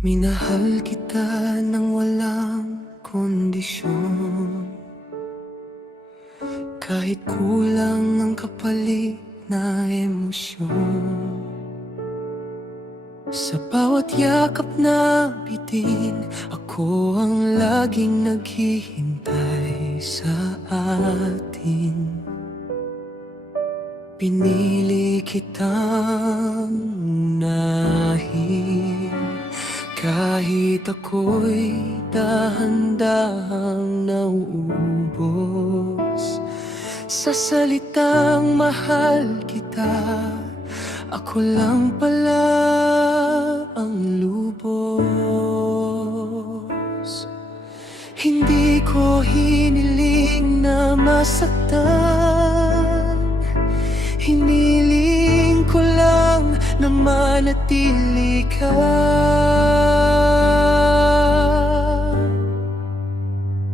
Minahal kita ng walang kondisyon, kahit kulang ang kapalit na emosyon. Sa bawat yakap na bitin, ako ang laging naghihintay sa atin. Pinili kitang unahin, kahit ako'y dahan-dahang nauubos. Sa salitang mahal kita, ako lang pala ang lubos. Hindi ko hiniling na masaktan, hiniling ko lang na manatili ka.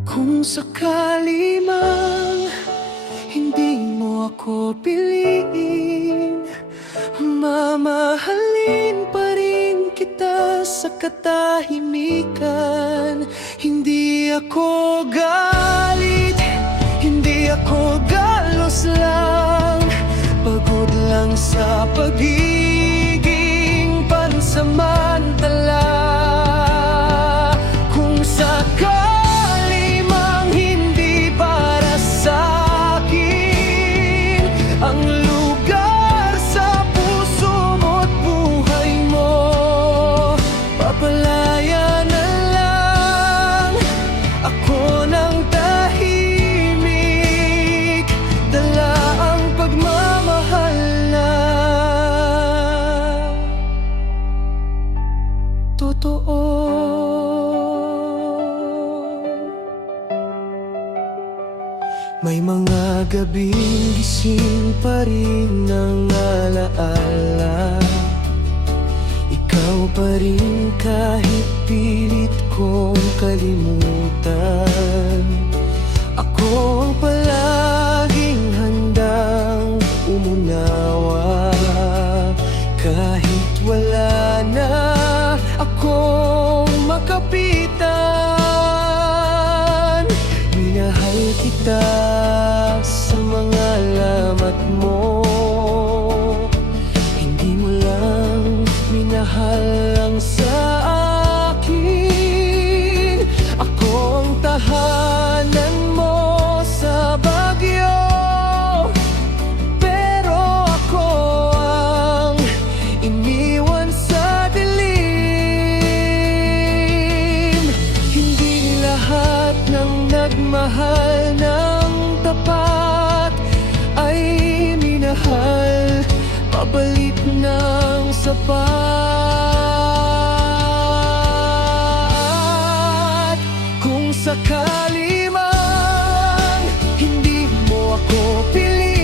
Kung sakali mang hindi mo ako piliin, mamahalin pa rin kita sa katahimikan. Hindi ako galit, hindi ako galos lang, pagod lang sa pagiging pansamantala. Kung sakali mang hindi para sa akin ang lugar sa puso mo't buhay mo, papalaya na lang ako ng tahimik, dala ang pagmamahal na totoo. May mga gabing gising pa rin ang alaala, ikaw pa rin kahit pilit kong kalimutan. Ako ang palaging handang umunawa, kahit wala na akong makapitan. Minahal kita sa mga lamat mo, hindi mo lang minahal ang sa akin. Ako ang tahanan mo sa bagyo, pero ako ang iniwan sa dilim. Hindi lahat ng nagmahal ng tapat ay minahal pabalit ng sapat. Kung sakali mang hindi mo ako piliin,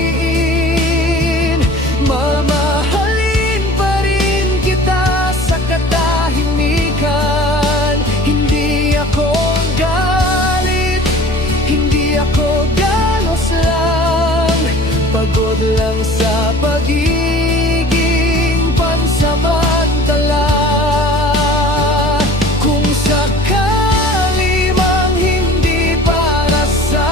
mamahalin pa rin kita sa katahimikan. Hindi ako galit, hindi ako galos lang, pagod lang sa pagiging pansamantala. Kung sakali mang hindi para sa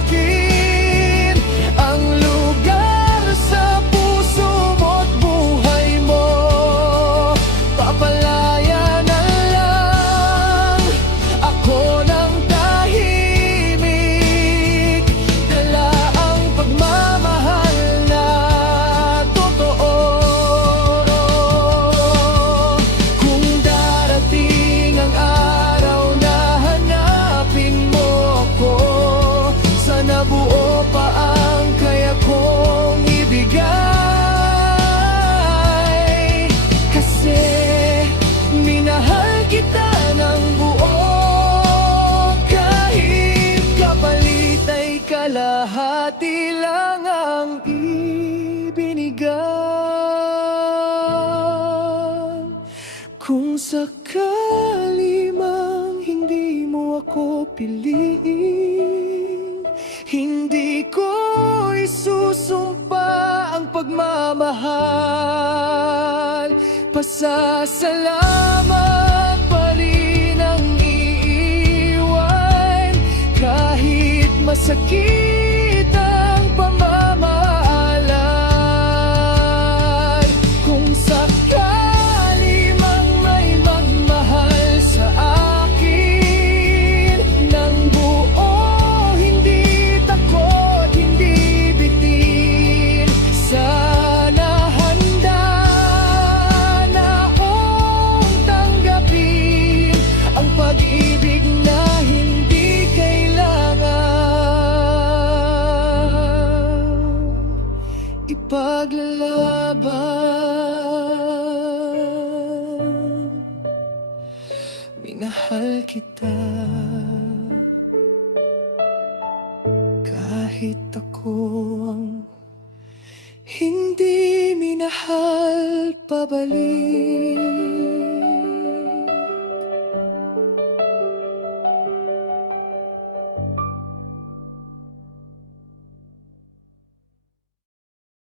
akin ang lugar sa puso mo't buhay mo, papalaya na lang ako ng tahimik, dala ang pagmamahal na totoo. Kung darating ang araw na hanapin mo ako, sana buo pa ang kaya kong ibigay. Kasi minahal kita ng buo, kahit kapalit ay kalahati lang ang ibinigay. Kung sakali mang hindi mo ako piliin, hindi ko isusumpa ang pagmamahal. Pasasalamat masakit ang pamamaalay. Kung sakali mang may magmahal sa akin ng buo, hindi takot, hindi bitin. Sana handa na akong tanggapin ang pag-ibig na hindi kailangan ipaglalaban. Minahal kita kahit ako ang hindi minahal pabalik.